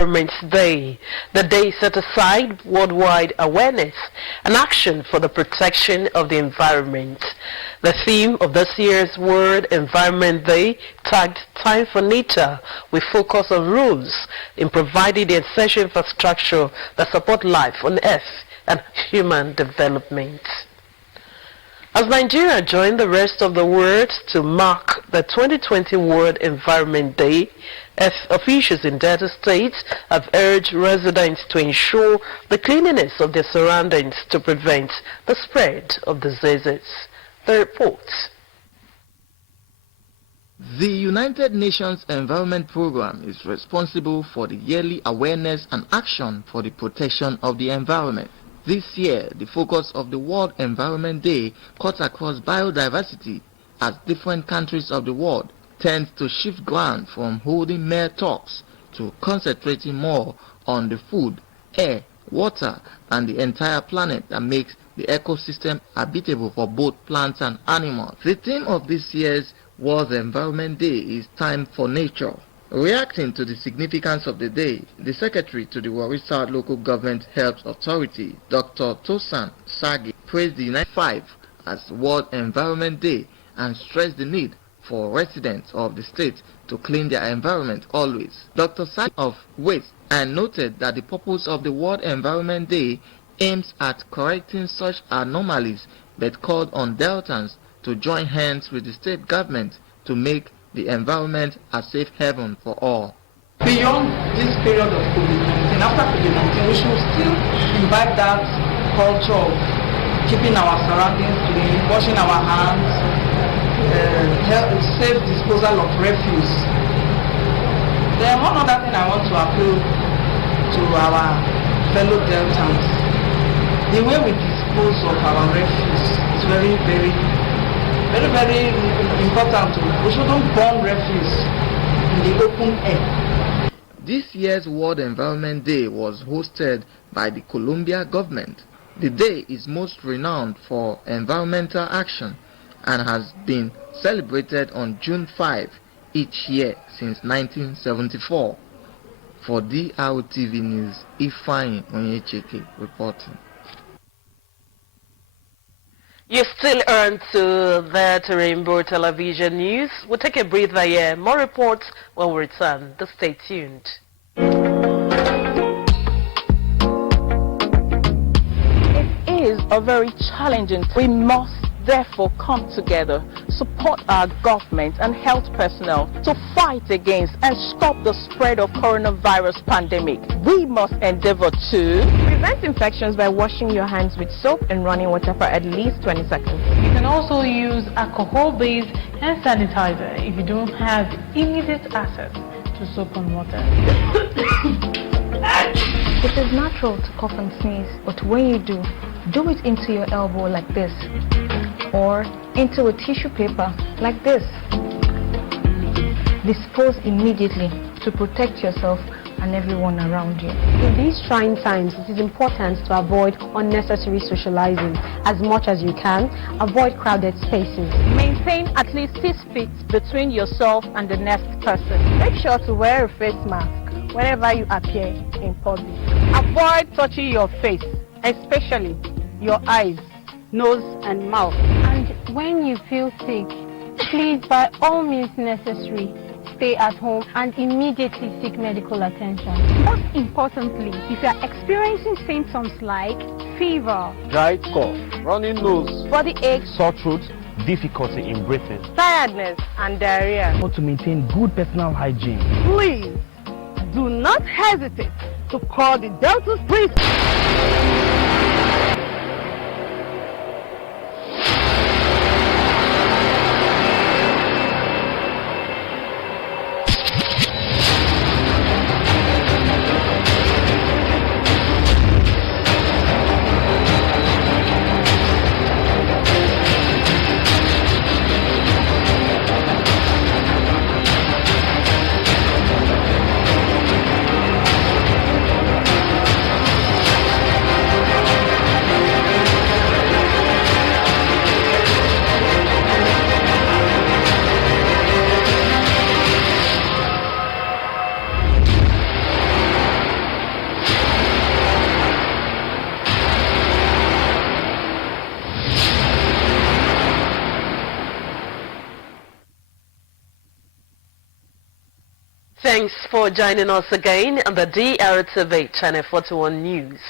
Environment Day, the day set aside worldwide awareness and action for the protection of the environment. The theme of this year's World Environment Day, tagged Time for Nature, will focus on rules in providing the essential infrastructure that support life on Earth and human development. As Nigeria joined the rest of the world to mark the 2020 World Environment Day, Earth officials in Delta states have urged residents to ensure the cleanliness of their surroundings to prevent the spread of diseases. The report. The United Nations Environment Programme is responsible for the yearly awareness and action for the protection of the environment. This year, the focus of the World Environment Day cuts across biodiversity as different countries of the world tend to shift ground from holding mere talks to concentrating more on the food, air, water, and the entire planet that makes the ecosystem habitable for both plants and animals. The theme of this year's World Environment Day is Time for Nature. Reacting to the significance of the day, the Secretary to the Warri South Local Government Health Authority, Dr. Tosan Sagi, praised the United 5 as World Environment Day and stressed the need for residents of the state to clean their environment always. Dr. Sagi of Waste and noted that the purpose of the World Environment Day aims at correcting such anomalies, but called on Deltans to join hands with the state government to make the environment a safe haven for all. Beyond this period of COVID-19, after COVID-19, we should still imbibe that culture of keeping our surroundings clean, washing our hands, safe disposal of refuse. Then one other thing I want to appeal to our fellow Deltans, the way we dispose of our refuse is very important. We shouldn't burn refuse in the open air. This year's World Environment Day was hosted by the Colombia government. The day is most renowned for environmental action and has been celebrated on June 5 each year since 1974. For drtv News, Ifeanyi Onyecheke reporting. You still earn to that Rainbow Television News. We'll take a breather here. More reports when we return. Stay tuned. It is a very challenging. We must therefore come together, support our government and health personnel to fight against and stop the spread of coronavirus pandemic. We must endeavor to prevent infections by washing your hands with soap and running water for at least 20 seconds. You can also use alcohol-based hand sanitizer if you don't have immediate access to soap and water. It is natural to cough and sneeze, but when you do it into your elbow like this, or into a tissue paper like this. Dispose immediately to protect yourself and everyone around you. In these trying times, it is important to avoid unnecessary socializing as much as you can. Avoid crowded spaces. Maintain at least 6 feet between yourself and the next person. Make sure to wear a face mask whenever you appear in public. Avoid touching your face, especially your eyes, nose and mouth. And when you feel sick, please by all means necessary, stay at home and immediately seek medical attention. Most importantly, if you are experiencing symptoms like fever, dry cough, running nose, body aches, sore throat, difficulty in breathing, tiredness and diarrhea, how to maintain good personal hygiene, please do not hesitate to call the Delta Police. Thanks for joining us again on the DRTV Channel 41 News.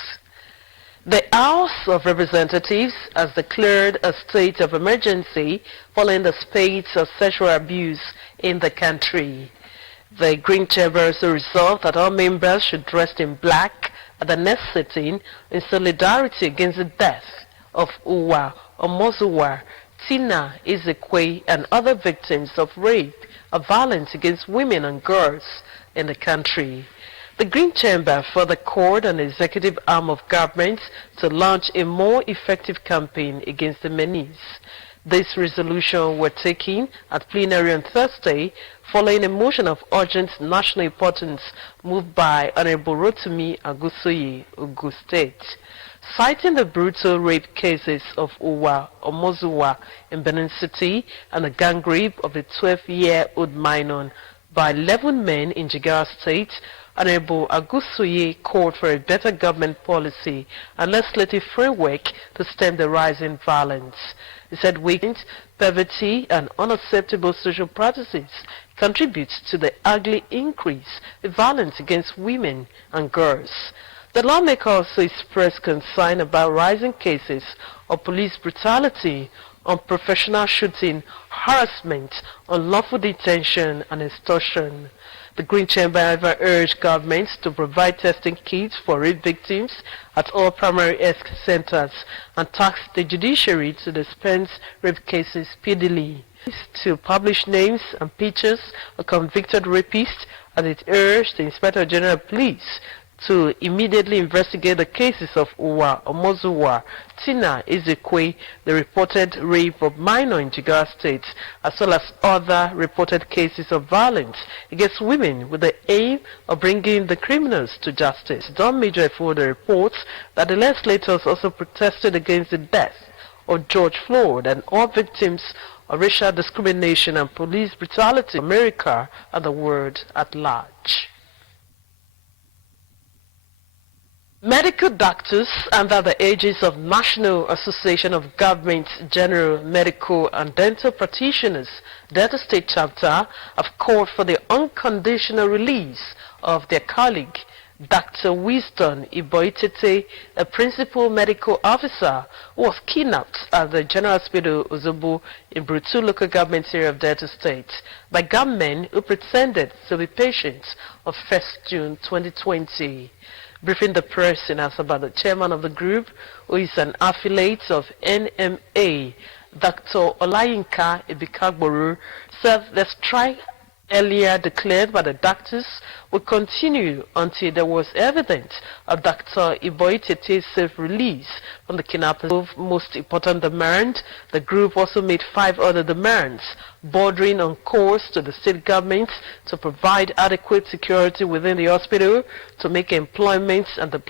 The House of Representatives has declared a state of emergency following the spate of sexual abuse in the country. The Green Chamber also resolved that all members should dress in black at the next sitting in solidarity against the death of Uwa Omozuwa, Tina Ezekwe, and other victims of rape and violence against women and girls in the country. The Green Chamber further called on the executive arm of government to launch a more effective campaign against the menace. This resolution were taken at plenary on Thursday following a motion of urgent national importance moved by Honorable Rotimi Agusoye, Ogun State. Citing the brutal rape cases of Uwa Omozuwa in Benin City and the gang rape of a 12-year-old minor by 11 men in Jigawa State, Honorable Agusoye called for a better government policy and legislative framework to stem the rising violence. He said weakness, poverty, and unacceptable social practices contributes to the ugly increase in violence against women and girls. The lawmaker also expressed concern about rising cases of police brutality, unprofessional shooting, harassment, unlawful detention, and extortion. The Green Chamber, however, urged governments to provide testing kits for rape victims at all primary health centers and tasked the judiciary to dispense rape cases speedily. To publish names and pictures of convicted rapists, and it urged the Inspector General of Police to immediately investigate the cases of Uwa Omozuwa, Tina Ezekwe, the reported rape of minor in Jigawa State, as well as other reported cases of violence against women with the aim of bringing the criminals to justice. Don Major Efuodo reports that the legislators also protested against the death of George Floyd and all victims of racial discrimination and police brutality in America and the world at large. Medical doctors under the aegis of National Association of Government General Medical and Dental Practitioners, Delta State Chapter, have called for the unconditional release of their colleague, Dr. Wisdom Iboitete, a principal medical officer who was kidnapped at the General Hospital Ozugbo in Brutu local government area of Delta State by gunmen who pretended to be patients of 1st June 2020. Briefing the press in Asaba, the chairman of the group, who is an affiliate of NMA, Dr. Olayinka Ibikagboru, said the strike earlier declared by the doctors would continue until there was evidence of Dr. Iboitete's safe release from the kidnapping. Most important demand, the group also made 5 other demands, bordering on course to the state government to provide adequate security within the hospital, to make employment and the